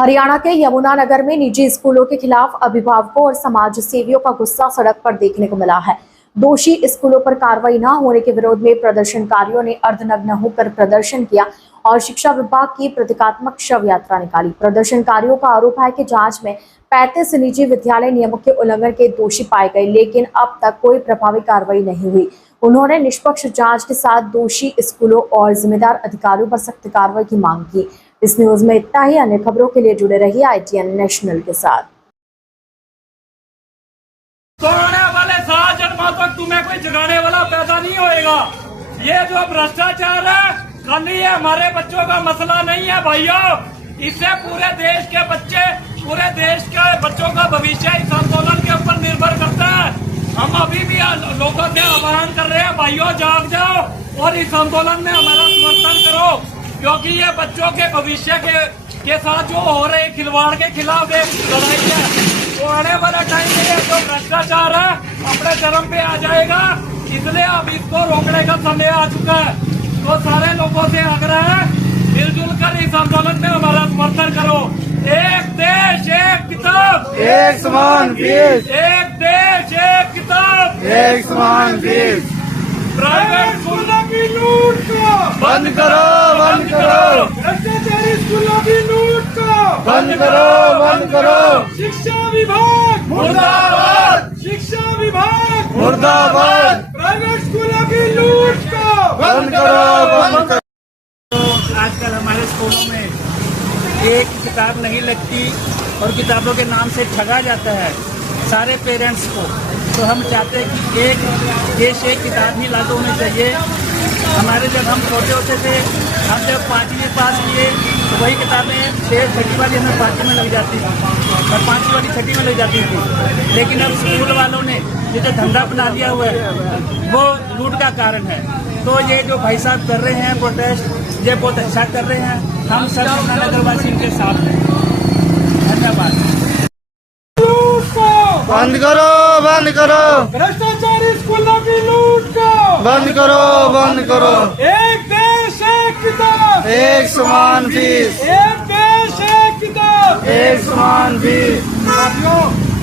हरियाणा के यमुनानगर में निजी स्कूलों के खिलाफ अभिभावकों और समाज सेवियों का गुस्सा सड़क पर देखने को मिला है। दोषी स्कूलों पर कार्रवाई न होने के विरोध में प्रदर्शनकारियों ने अर्धनग्न होकर प्रदर्शन किया और शिक्षा विभाग की प्रतीकात्मक शव यात्रा निकाली। प्रदर्शनकारियों का आरोप है कि जांच में 35 निजी विद्यालय नियमों के उल्लंघन के दोषी पाए गए, लेकिन अब तक कोई प्रभावी कार्रवाई नहीं हुई। उन्होंने निष्पक्ष जांच के साथ दोषी स्कूलों और जिम्मेदार अधिकारियों पर सख्त कार्रवाई की मांग की। इस न्यूज में इतना ही। अन्य खबरों के लिए जुड़े रहिए ITN नेशनल के साथ। तो आने वाले 7 जन्मों तक तुम्हें कोई जगाने वाला पैदा नहीं होएगा। ये जो भ्रष्टाचार है खाली ये हमारे बच्चों का मसला नहीं है भाइयों, इससे पूरे देश के बच्चे, पूरे देश के बच्चों का भविष्य इस आंदोलन के ऊपर निर्भर करता है। हम अभी भी लोगों से आह्वान कर रहे हैं, भाइयों जाग जाओ और इस आंदोलन में हमारा समर्थन करो, क्योंकि ये बच्चों के भविष्य के साथ जो हो रहे खिलवाड़ के खिलाफ एक लड़ाई है। तो आने वाला टाइम में ये जो भ्रष्टाचार है अपने चरम पे आ जाएगा, इसलिए अब इसको रोकने का समय आ चुका है। तो सारे लोगों से आग्रह है, मिलजुल कर इस आंदोलन में हमारा समर्थन करो। एक देश एक किताब, एक समान फीस, एक देश एक किताब, एक समान फीस। प्राइवेट स्कूलों की लूट को बंद करो, बंद करो, भ्रष्टाचारी स्कूलों की लूट को बंद करो, बंद करो। शिक्षा विभाग मुर्दाबाद, शिक्षा विभाग मुर्दाबाद। प्राइवेट स्कूलों की लूट को बंद करो, बंद करो। तो आजकल हमारे स्कूलों में एक किताब नहीं लगती और किताबों के नाम से ठगा जाता है सारे पेरेंट्स को। तो हम चाहते हैं कि एक देश एक किताब ही लागू होनी चाहिए। हमारे जब हम छोटे होते थे, हम जब 5वीं पास किए तो वही किताबें 6 छठी वाली हमें 5वीं में लग जाती थी और 5वीं वाली 6ठी में लग जाती थी। लेकिन अब स्कूल वालों ने ये जो धंधा बना दिया हुआ है वो लूट का कारण है। तो ये जो भाई साहब कर रहे हैं प्रोटेस्ट, ये बहुत अच्छा कर रहे हैं। हम सब यमुनानगरवासियों के साथ हैं। धन्यवाद। बंद करो, बंद करो, भ्रष्टाचारी स्कूलों की लूट को बंद करो, बंद करो। एक देश एक किताब, एक समान फीस, एक देश एक किताब, एक समान फीस। साथियों,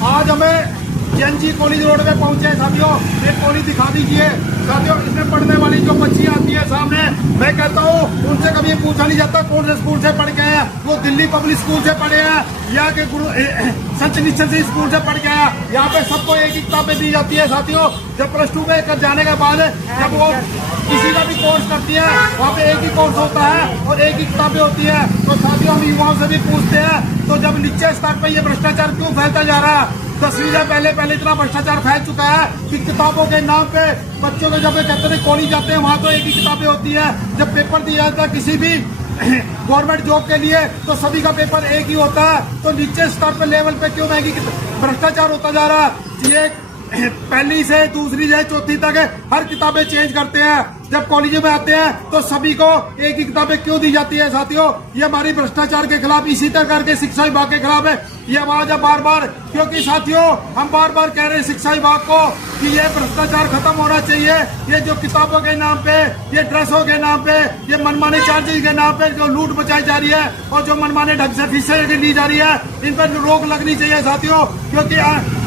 आज हमें JNG कॉलेज रोड पे पहुंचे। साथियों एक कॉलेज दिखा दीजिए। साथियों इसमें पढ़ने वाली जो बच्चियां आती है सामने, मैं कहता हूँ उनसे कभी पूछा नहीं जाता कौन से स्कूल से पढ़ के हैं। वो दिल्ली पब्लिक स्कूल से पढ़े हैं या के संत निश्चल से स्कूल से पढ़ के आया। यहाँ पे सबको एक ही किताबें दी जाती है। साथियों जब +2 में कर जाने के बाद जब वो किसी का भी कोर्स करती है, वहाँ पे एक ही कोर्स होता है और एक ही किताबें होती है। तो साथियों हम युवाओं से भी पूछते हैं, तो जब नीचे स्तर पर ये भ्रष्टाचार क्यों फैलता जा रहा है? 10वीं से पहले इतना भ्रष्टाचार फैल चुका है कि किताबों के नाम पे बच्चों को जब कहते हैं कॉलेज जाते हैं वहाँ तो एक ही किताबें होती है। जब पेपर दिया जाता है किसी भी गवर्नमेंट जॉब के लिए तो सभी का पेपर एक ही होता है। तो नीचे स्तर पे लेवल पे क्यों महंगी भ्रष्टाचार होता जा रहा है? ये पहली से दूसरी से चौथी तक हर किताबें चेंज करते हैं। जब कॉलेजों में आते हैं तो सभी को एक ही किताबें क्यों दी जाती है? साथियों ये हमारी भ्रष्टाचार के खिलाफ, इसी तरह करके शिक्षा विभाग के खिलाफ है ये आवाज है बार बार। क्योंकि साथियों हम बार बार कह रहे हैं शिक्षा विभाग को कि ये भ्रष्टाचार खत्म होना चाहिए। ये जो किताबों के नाम पे, ये ड्रेसों के नाम पे, ये मनमाने चार्जेस के नाम पे जो लूट मचाई जा रही है और जो मनमाने ढंग से फीसें ली जा रही है, इन पर रोक लगनी चाहिए साथियों।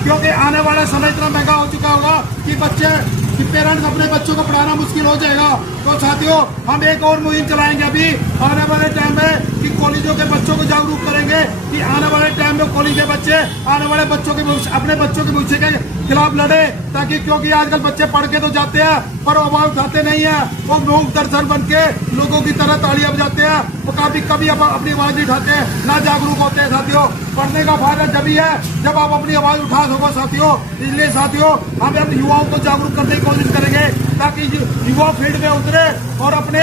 क्योंकि आने वाला समय इतना महंगा हो चुका होगा कि पेरेंट्स अपने बच्चों को पढ़ाना मुश्किल हो जाएगा। तो साथियों हम एक और मुहिम चलाएंगे अभी आने वाले टाइम में कि कॉलेजों के बच्चों को जागरूक करेंगे कि आने वाले टाइम में कॉलेज के बच्चे आने वाले बच्चों के अपने बच्चों के भविष्य के खिलाफ लड़े, ताकि क्योंकि आजकल बच्चे पढ़ के तो जाते हैं पर आवाज उठाते नहीं है। वो लोग दरअसल बन के लोगों की तरह तालियां बजाते हैं, वो कभी अपनी आवाज नहीं उठाते, ना जागरूक होते हैं। साथियों पढ़ने का फायदा जभी है जब आप अपनी आवाज उठा सको साथियों। इसलिए साथियों हम अपने युवाओं को जागरूक करने की कोशिश करेंगे ताकि युवा फील्ड में उतरे और अपने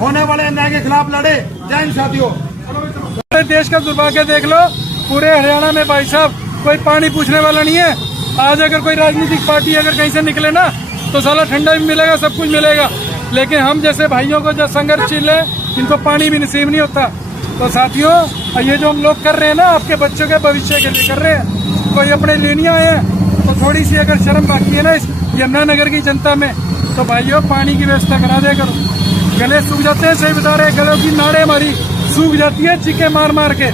होने वाले अन्याय के खिलाफ लड़े। जय हिंद साथियों। पूरे देश का दुर्भाग्य देख लो, पूरे हरियाणा में भाई साहब कोई पानी पूछने वाला नहीं है। आज अगर कोई राजनीतिक पार्टी अगर कहीं से निकले ना तो साला ठंडा भी मिलेगा, सब कुछ मिलेगा, लेकिन हम जैसे भाइयों को जो संघर्षशील है इनको पानी भी नसीब नहीं होता। तो साथियों ये जो हम लोग कर रहे हैं ना आपके बच्चों के भविष्य के लिए कर रहे हैं, कोई अपने लिए नहीं आए हैं तो थोड़ी सी अगर शर्म बाकी है ना इस यमुनानगर की जनता में तो भाइयों पानी की व्यवस्था करा दे करो। गले सूख जाते हैं, सही बता रहे, गलों की नाड़े हमारी सूख जाती है चीखे मार मार के।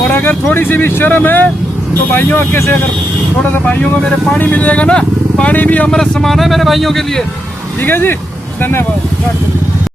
और अगर थोड़ी सी भी शर्म है तो भाइयों आगे से अगर थोड़ा सा भाइयों को मेरे पानी मिल जाएगा ना, पानी भी अमृत समान है मेरे भाइयों के लिए। ठीक है जी, धन्यवाद।